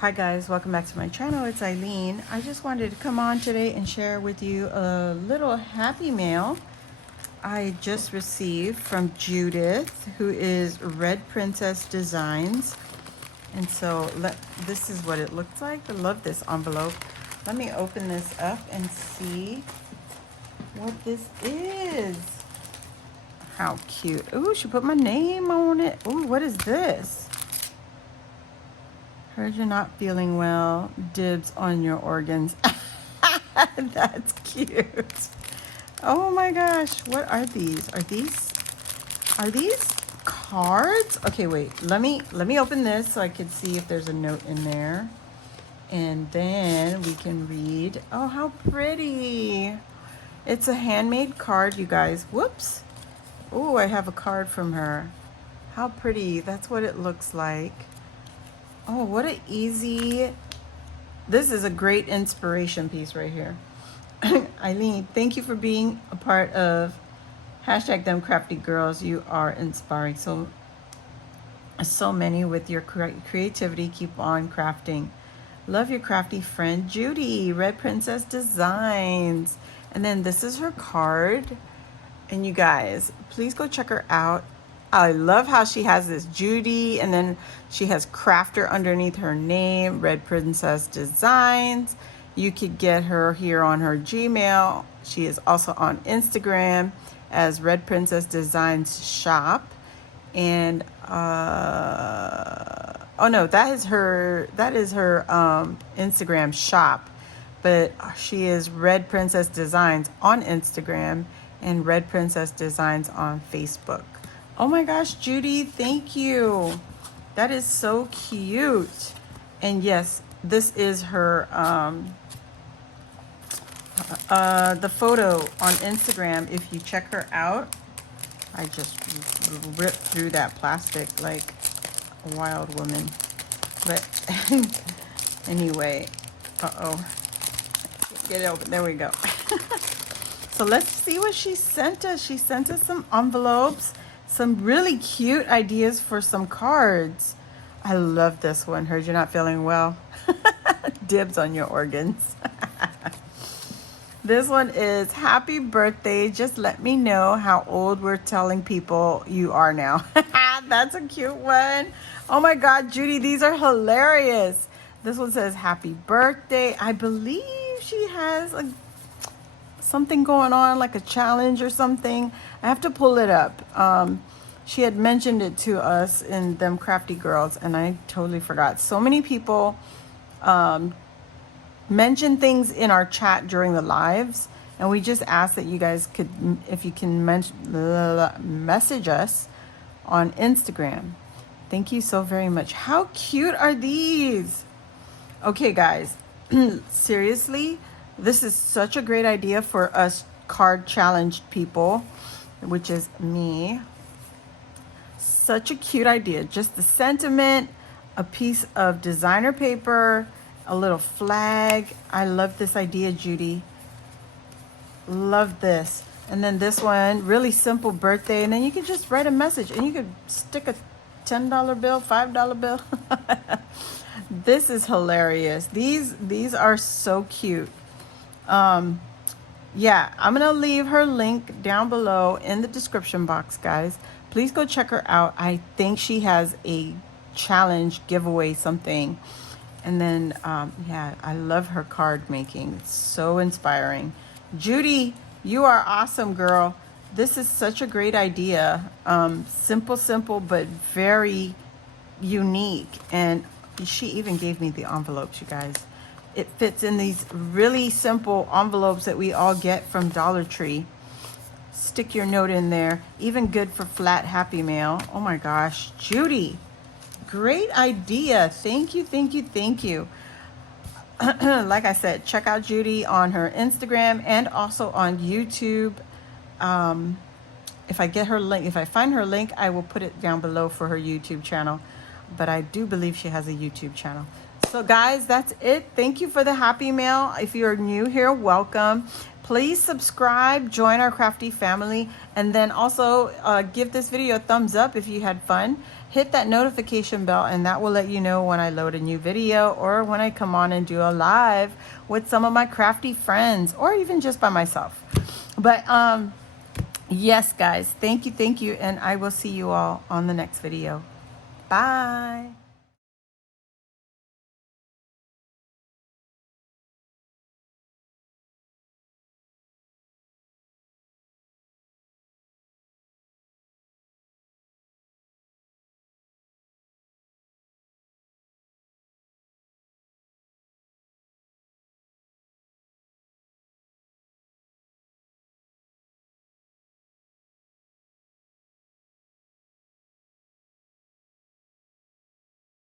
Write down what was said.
Hi guys, welcome back to my channel. It's Eileen. I just wanted to come on today and share with you a little happy mail I just received from Judith, who is Red Princess Designs. And so this is what it looks like. I love this envelope. Let me open this up and see what this is. How cute. Ooh, she put my name on it. Ooh, what is this? Heard you're not feeling well. Dibs on your organs. That's cute. Oh my gosh, what are these? Are these cards? Okay, wait. Let me open this so I can see if there's a note in there. And then we can read. Oh, how pretty. It's a handmade card, you guys. Whoops. Oh, I have a card from her. How pretty. That's what it looks like. Oh, what an easy, this is a great inspiration piece right here. Eileen, thank you for being a part of hashtag Them Crafty Girls. You are inspiring so many with your creativity. Keep on crafting. Love your crafty friend, Judy, Red Princess Designs. And then this is her card. And you guys, please go check her out. I love how she has this Judy, and then she has crafter underneath her name, Red Princess Designs. You could get her here on her Gmail. She is also on Instagram as Red Princess Designs Shop. And oh no, that is her Instagram shop. But she is Red Princess Designs on Instagram and Red Princess Designs on Facebook. Oh my gosh, Judy, thank you. That is so cute. And yes, this is her, the photo on Instagram. If you check her out, I just ripped through that plastic like a wild woman. But anyway, get it open. There we go. So let's see what she sent us. She sent us some envelopes. Some really cute ideas for some cards. I love this one. Heard you're not feeling well. Dibs on your organs. This one is happy birthday. Just let me know how old we're telling people you are now. That's a cute one. Oh my God, Judy, these are hilarious. This one says happy birthday. I believe she has something going on, like a challenge or something. I have to pull it up. She had mentioned it to us in Them Crafty Girls, and I totally forgot. So many people mention things in our chat during the lives, and we just ask that you guys could, if you can message us on Instagram. Thank you so very much. How cute are these? Okay, guys, seriously, this is such a great idea for us card challenged people, which is me. Such a cute idea. Just the sentiment, a piece of designer paper, a little flag. I love this idea, Judy. Love this. And then this one, really simple birthday. And then you could just write a message and you could stick a $10 bill, $5 bill. This is hilarious. These are so cute. Yeah, I'm gonna leave her link down below in the description box, guys. Please go check her out. I think she has a challenge giveaway, something. And then yeah, I love her card making. It's so inspiring. Judy, you are awesome, girl. This is such a great idea. Simple, but very unique. And she even gave me the envelopes, you guys. It fits in these really simple envelopes that we all get from Dollar Tree. Stick your note in there. Even good for flat happy mail. Oh my gosh, Judy, great idea. Thank you. Like I said, check out Judy on her Instagram and also on YouTube. If I get her link, if I find her link, I will put it down below for her YouTube channel. But I do believe she has a YouTube channel. So guys, that's it. Thank you for the happy mail. If you're new here, welcome. Please subscribe, join our crafty family, and then also give this video a thumbs up if you had fun. Hit that notification bell, and that will let you know when I load a new video or when I come on and do a live with some of my crafty friends, or even just by myself. But yes, guys, thank you, and I will see you all on the next video. Bye.